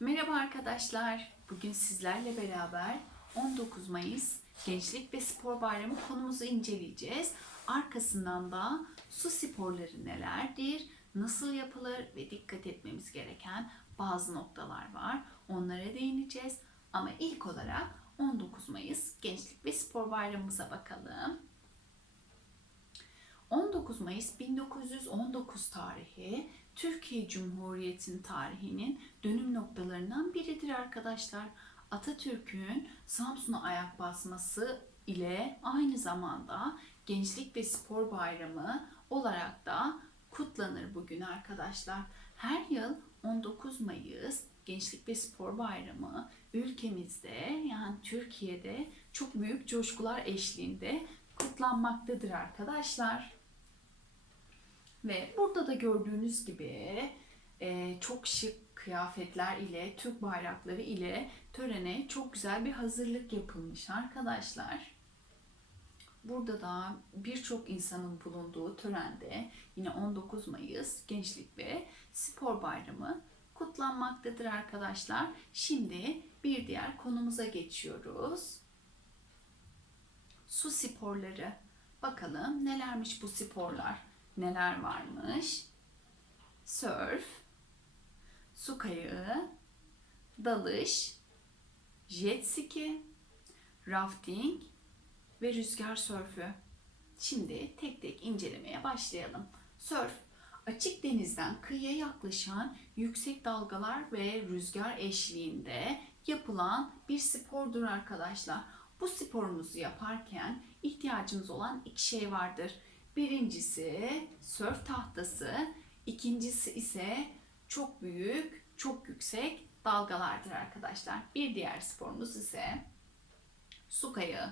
Merhaba arkadaşlar. Bugün sizlerle beraber 19 Mayıs Gençlik ve Spor Bayramı konumuzu inceleyeceğiz. Arkasından da su sporları nelerdir, nasıl yapılır ve dikkat etmemiz gereken bazı noktalar var. Onlara değineceğiz. Ama ilk olarak 19 Mayıs Gençlik ve Spor Bayramımıza bakalım. 19 Mayıs 1919 tarihi Türkiye Cumhuriyeti'nin tarihinin dönüm noktalarından biridir arkadaşlar. Atatürk'ün Samsun'a ayak basması ile aynı zamanda Gençlik ve Spor Bayramı olarak da kutlanır bugün arkadaşlar. Her yıl 19 Mayıs Gençlik ve Spor Bayramı ülkemizde yani Türkiye'de çok büyük coşkular eşliğinde kutlanmaktadır arkadaşlar. Ve burada da gördüğünüz gibi e, çok şık kıyafetler ile, Türk bayrakları ile törene çok güzel bir hazırlık yapılmış arkadaşlar. Burada da birçok insanın bulunduğu törende yine 19 Mayıs Gençlik ve Spor Bayramı kutlanmaktadır arkadaşlar. Şimdi bir diğer konumuza geçiyoruz. Su sporları. Bakalım nelermiş bu sporlar? Neler varmış? Surf, su kayağı, dalış, jet ski, rafting ve rüzgar sörfü. Şimdi tek tek incelemeye başlayalım. Sörf, açık denizden kıyıya yaklaşan yüksek dalgalar ve rüzgar eşliğinde yapılan bir spordur arkadaşlar. Bu sporumuzu yaparken ihtiyacımız olan iki şey vardır. Birincisi sörf tahtası, ikincisi ise çok büyük, çok yüksek dalgalardır arkadaşlar. Bir diğer sporumuz ise su kayağı.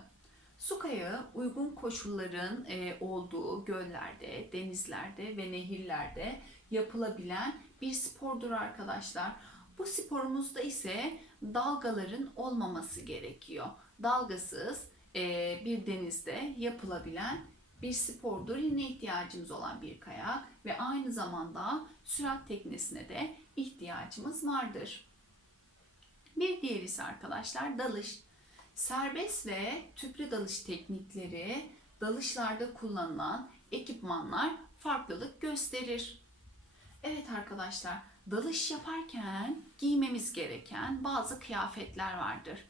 Su kayağı uygun koşulların e, olduğu göllerde, denizlerde ve nehirlerde yapılabilen bir spordur arkadaşlar. Bu sporumuzda ise dalgaların olmaması gerekiyor. Dalgasız e, bir denizde yapılabilen bir spordur. Yine ihtiyacımız olan bir kayak ve aynı zamanda sürat teknesine de ihtiyacımız vardır. Bir diğer ise arkadaşlar dalış. Serbest ve tüplü dalış teknikleri dalışlarda kullanılan ekipmanlar farklılık gösterir. Evet arkadaşlar, dalış yaparken giymemiz gereken bazı kıyafetler vardır.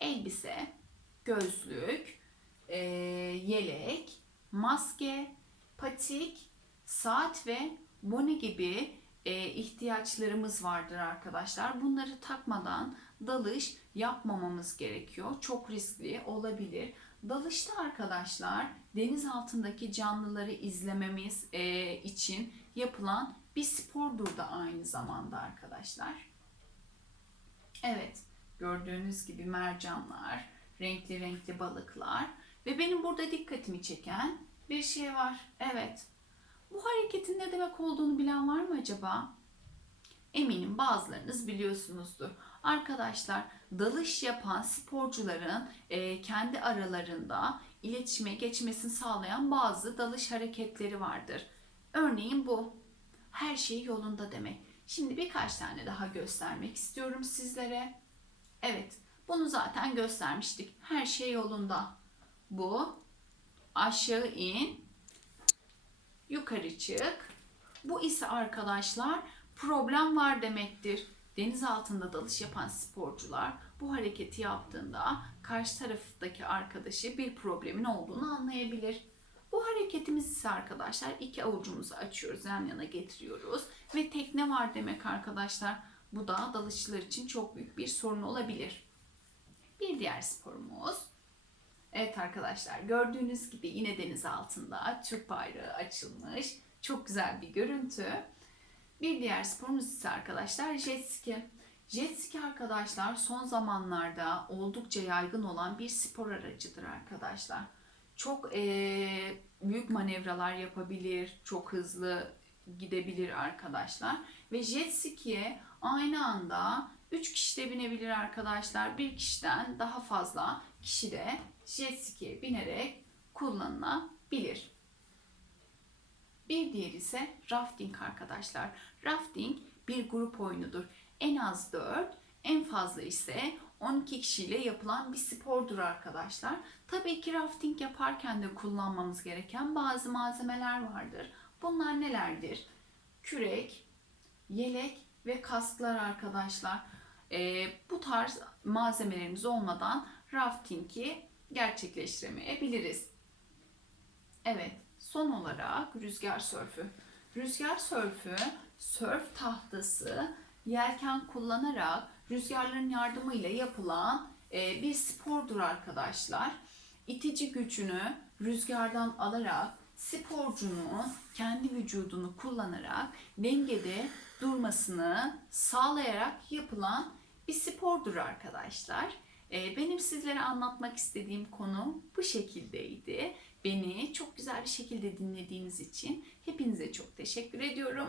Elbise, gözlük, e, yelek, maske, patik, saat ve bone gibi e, ihtiyaçlarımız vardır arkadaşlar. Bunları takmadan dalış yapmamamız gerekiyor. Çok riskli olabilir. Dalışta arkadaşlar deniz altındaki canlıları izlememiz e, için yapılan bir spordur da aynı zamanda arkadaşlar. Evet, gördüğünüz gibi mercanlar, renkli renkli balıklar ve benim burada dikkatimi çeken bir şey var. Evet. Bu hareketin ne demek olduğunu bilen var mı acaba? Eminim bazılarınız biliyorsunuzdur. Arkadaşlar dalış yapan sporcuların e, kendi aralarında iletişime geçmesini sağlayan bazı dalış hareketleri vardır. Örneğin bu. Her şey yolunda demek. Şimdi birkaç tane daha göstermek istiyorum sizlere. Evet, bunu zaten göstermiştik. Her şey yolunda. Bu aşağı in, yukarı çık. Bu ise arkadaşlar problem var demektir. Deniz altında dalış yapan sporcular bu hareketi yaptığında karşı taraftaki arkadaşı bir problemin olduğunu anlayabilir. Bu hareketimiz ise arkadaşlar iki avucumuzu açıyoruz, yan yana getiriyoruz ve tekne var demek arkadaşlar. Bu da dalışçılar için çok büyük bir sorun olabilir. Bir diğer sporumuz Evet arkadaşlar gördüğünüz gibi yine deniz altında Türk bayrağı açılmış. Çok güzel bir görüntü. Bir diğer sporumuz ise arkadaşlar jet ski. Jet ski arkadaşlar son zamanlarda oldukça yaygın olan bir spor aracıdır arkadaşlar. Çok ee, büyük manevralar yapabilir, çok hızlı gidebilir arkadaşlar. Ve jet ski'ye aynı anda 3 kişi de binebilir arkadaşlar. Bir kişiden daha fazla kişi de jet ski'ye binerek kullanılabilir. Bir diğeri ise rafting arkadaşlar. Rafting bir grup oyunudur. en az 4, en fazla ise 12 kişiyle yapılan bir spordur arkadaşlar. Tabii ki rafting yaparken de kullanmamız gereken bazı malzemeler vardır. Bunlar nelerdir? Kürek, yelek ve kasklar arkadaşlar. Ee, bu tarz malzemelerimiz olmadan raftingi gerçekleştiremeyebiliriz. Evet, son olarak rüzgar sörfü. Rüzgar sörfü, sörf tahtası, yelken kullanarak rüzgarların yardımıyla yapılan e, bir spordur arkadaşlar. İtici gücünü rüzgardan alarak sporcunun kendi vücudunu kullanarak dengede durmasını sağlayarak yapılan bir spordur arkadaşlar. E, benim sizlere anlatmak istediğim konu bu şekildeydi. Beni çok güzel bir şekilde dinlediğiniz için hepinize çok teşekkür ediyorum.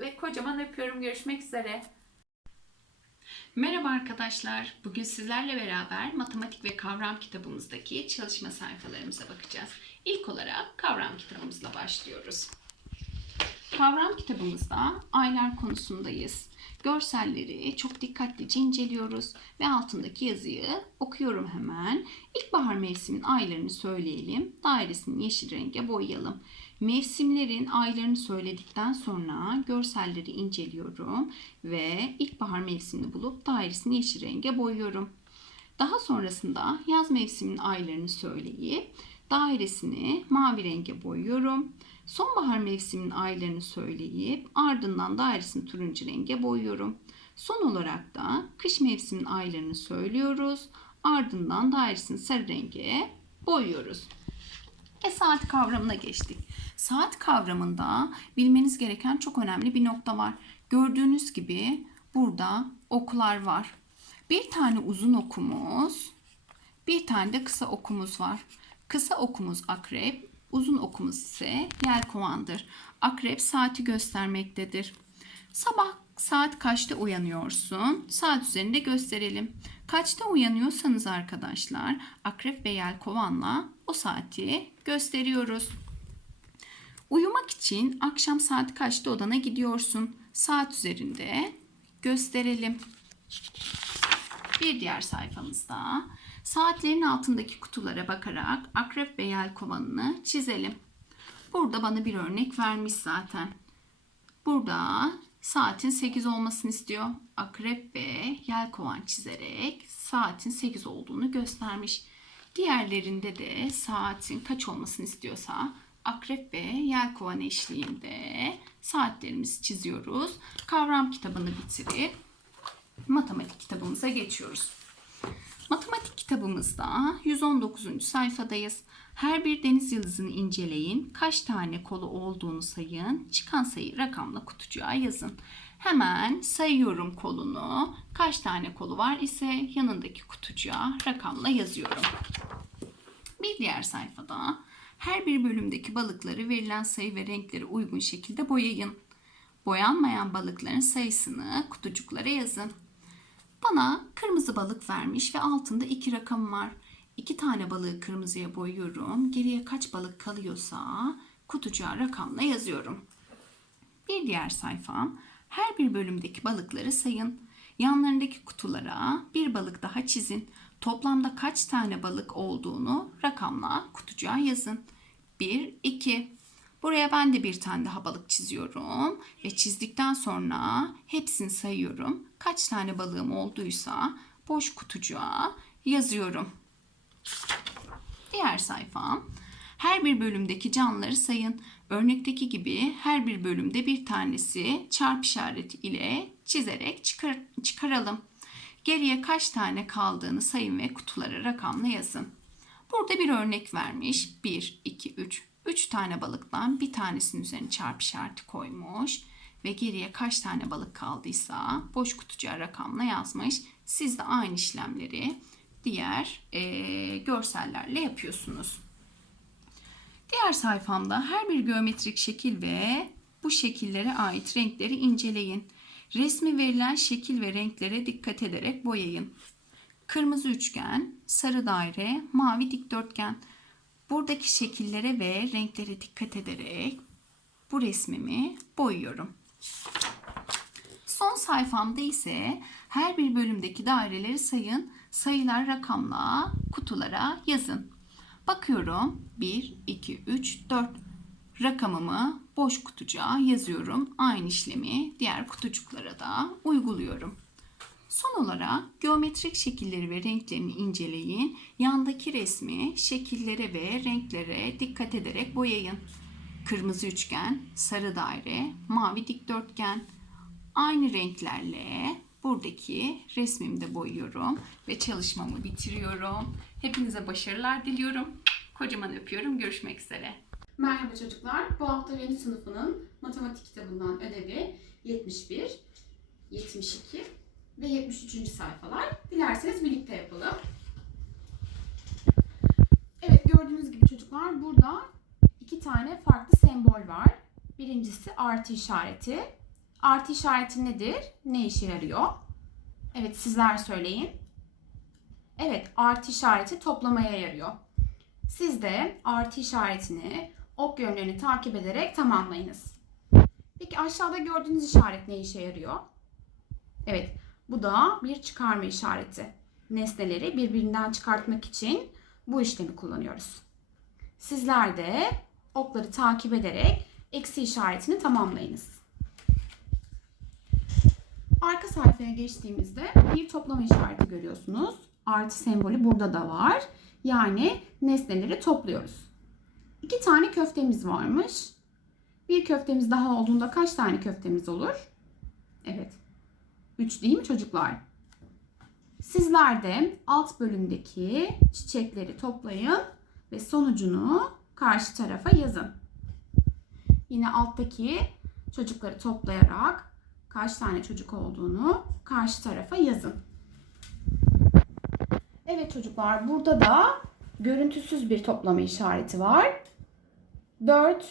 Ve kocaman öpüyorum. Görüşmek üzere. Merhaba arkadaşlar. Bugün sizlerle beraber matematik ve kavram kitabımızdaki çalışma sayfalarımıza bakacağız. İlk olarak kavram kitabımızla başlıyoruz. Kavram kitabımızda aylar konusundayız. Görselleri çok dikkatlice inceliyoruz ve altındaki yazıyı okuyorum hemen. İlkbahar mevsimin aylarını söyleyelim. Dairesini yeşil renge boyayalım. Mevsimlerin aylarını söyledikten sonra görselleri inceliyorum ve ilkbahar mevsimini bulup dairesini yeşil renge boyuyorum. Daha sonrasında yaz mevsiminin aylarını söyleyip dairesini mavi renge boyuyorum. Sonbahar mevsiminin aylarını söyleyip ardından dairesini turuncu renge boyuyorum. Son olarak da kış mevsiminin aylarını söylüyoruz. Ardından dairesini sarı renge boyuyoruz. Ve saat kavramına geçtik. Saat kavramında bilmeniz gereken çok önemli bir nokta var. Gördüğünüz gibi burada oklar var. Bir tane uzun okumuz, bir tane de kısa okumuz var. Kısa okumuz akrep, uzun okumuz ise yelkovandır. Akrep saati göstermektedir. Sabah saat kaçta uyanıyorsun? Saat üzerinde gösterelim. Kaçta uyanıyorsanız arkadaşlar akrep ve yelkovanla o saati gösteriyoruz. Uyumak için akşam saat kaçta odana gidiyorsun? Saat üzerinde gösterelim. Bir diğer sayfamızda saatlerin altındaki kutulara bakarak akrep ve yelkovanını çizelim. Burada bana bir örnek vermiş zaten. Burada saatin 8 olmasını istiyor. Akrep ve yelkovan çizerek saatin 8 olduğunu göstermiş. Diğerlerinde de saatin kaç olmasını istiyorsa akrep ve yelkovan eşliğinde saatlerimizi çiziyoruz. Kavram kitabını bitirip matematik kitabımıza geçiyoruz. Matematik kitabımızda 119. sayfadayız. Her bir deniz yıldızını inceleyin. Kaç tane kolu olduğunu sayın. Çıkan sayı rakamla kutucuğa yazın. Hemen sayıyorum kolunu. Kaç tane kolu var ise yanındaki kutucuğa rakamla yazıyorum. Bir diğer sayfada her bir bölümdeki balıkları verilen sayı ve renklere uygun şekilde boyayın. Boyanmayan balıkların sayısını kutucuklara yazın. Bana kırmızı balık vermiş ve altında iki rakam var. İki tane balığı kırmızıya boyuyorum. Geriye kaç balık kalıyorsa kutucuğa rakamla yazıyorum. Bir diğer sayfam. Her bir bölümdeki balıkları sayın. Yanlarındaki kutulara bir balık daha çizin. Toplamda kaç tane balık olduğunu rakamla kutucuğa yazın. 1, 2. Buraya ben de bir tane daha balık çiziyorum ve çizdikten sonra hepsini sayıyorum. Kaç tane balığım olduysa boş kutucuğa yazıyorum. Diğer sayfam. Her bir bölümdeki canlıları sayın. Örnekteki gibi her bir bölümde bir tanesi çarp işareti ile çizerek çıkar, çıkaralım. Geriye kaç tane kaldığını sayın ve kutulara rakamla yazın. Burada bir örnek vermiş. 1, 2, 3. 3 tane balıktan bir tanesinin üzerine çarp işareti koymuş. Ve geriye kaç tane balık kaldıysa boş kutucuğa rakamla yazmış. Siz de aynı işlemleri diğer e, görsellerle yapıyorsunuz. Diğer sayfamda her bir geometrik şekil ve bu şekillere ait renkleri inceleyin. Resmi verilen şekil ve renklere dikkat ederek boyayın. Kırmızı üçgen, sarı daire, mavi dikdörtgen. Buradaki şekillere ve renklere dikkat ederek bu resmimi boyuyorum. Son sayfamda ise her bir bölümdeki daireleri sayın, sayılar rakamla kutulara yazın. Bakıyorum 1, 2, 3, 4 rakamımı boş kutucuğa yazıyorum. Aynı işlemi diğer kutucuklara da uyguluyorum. Son olarak geometrik şekilleri ve renklerini inceleyin. Yandaki resmi şekillere ve renklere dikkat ederek boyayın. Kırmızı üçgen, sarı daire, mavi dikdörtgen. Aynı renklerle buradaki resmimi de boyuyorum ve çalışmamı bitiriyorum. Hepinize başarılar diliyorum. Kocaman öpüyorum. Görüşmek üzere. Merhaba çocuklar. Bu hafta yeni sınıfının matematik kitabından ödevi 71, 72 ve 73. sayfalar. Dilerseniz birlikte yapalım. Evet gördüğünüz gibi çocuklar burada iki tane farklı sembol var. Birincisi artı işareti. Artı işareti nedir? Ne işe yarıyor? Evet sizler söyleyin. Evet artı işareti toplamaya yarıyor. Siz de artı işaretini ok yönlerini takip ederek tamamlayınız. Peki aşağıda gördüğünüz işaret ne işe yarıyor? Evet, bu da bir çıkarma işareti. Nesneleri birbirinden çıkartmak için bu işlemi kullanıyoruz. Sizler de okları takip ederek eksi işaretini tamamlayınız. Arka sayfaya geçtiğimizde bir toplama işareti görüyorsunuz. Artı sembolü burada da var. Yani nesneleri topluyoruz. İki tane köftemiz varmış. Bir köftemiz daha olduğunda kaç tane köftemiz olur? Evet. Üç değil mi çocuklar? Sizler de alt bölümdeki çiçekleri toplayın ve sonucunu karşı tarafa yazın. Yine alttaki çocukları toplayarak kaç tane çocuk olduğunu karşı tarafa yazın. Evet çocuklar burada da görüntüsüz bir toplama işareti var. 4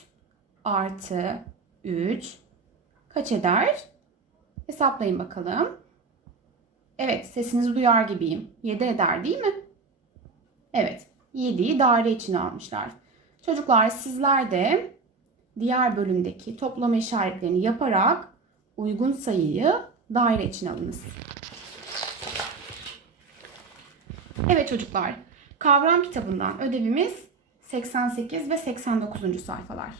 artı 3 kaç eder? Hesaplayın bakalım. Evet sesinizi duyar gibiyim. 7 eder değil mi? Evet 7'yi daire içine almışlar. Çocuklar sizler de diğer bölümdeki toplama işaretlerini yaparak uygun sayıyı daire içine alınız. Evet çocuklar, kavram kitabından ödevimiz 88 ve 89. sayfalar.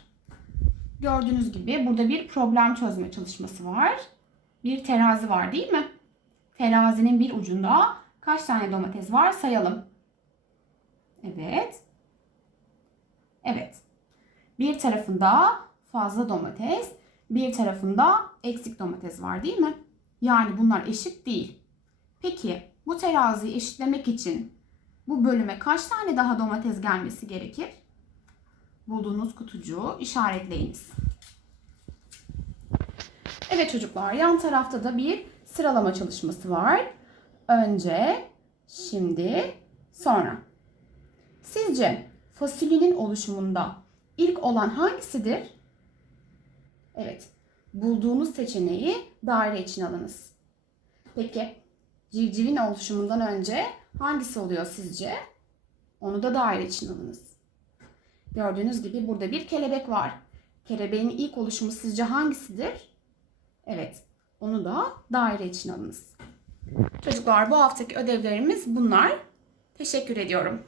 Gördüğünüz gibi burada bir problem çözme çalışması var. Bir terazi var değil mi? Terazinin bir ucunda kaç tane domates var sayalım. Evet. Evet. Bir tarafında fazla domates, bir tarafında eksik domates var değil mi? Yani bunlar eşit değil. Peki bu teraziyi eşitlemek için bu bölüme kaç tane daha domates gelmesi gerekir? Bulduğunuz kutucuğu işaretleyiniz. Evet çocuklar yan tarafta da bir sıralama çalışması var. Önce, şimdi, sonra. Sizce fasulyenin oluşumunda ilk olan hangisidir? Evet, bulduğunuz seçeneği daire için alınız. Peki civcivin oluşumundan önce hangisi oluyor sizce? Onu da daire için alınız. Gördüğünüz gibi burada bir kelebek var. Kelebeğin ilk oluşumu sizce hangisidir? Evet, onu da daire için alınız. Çocuklar bu haftaki ödevlerimiz bunlar. Teşekkür ediyorum.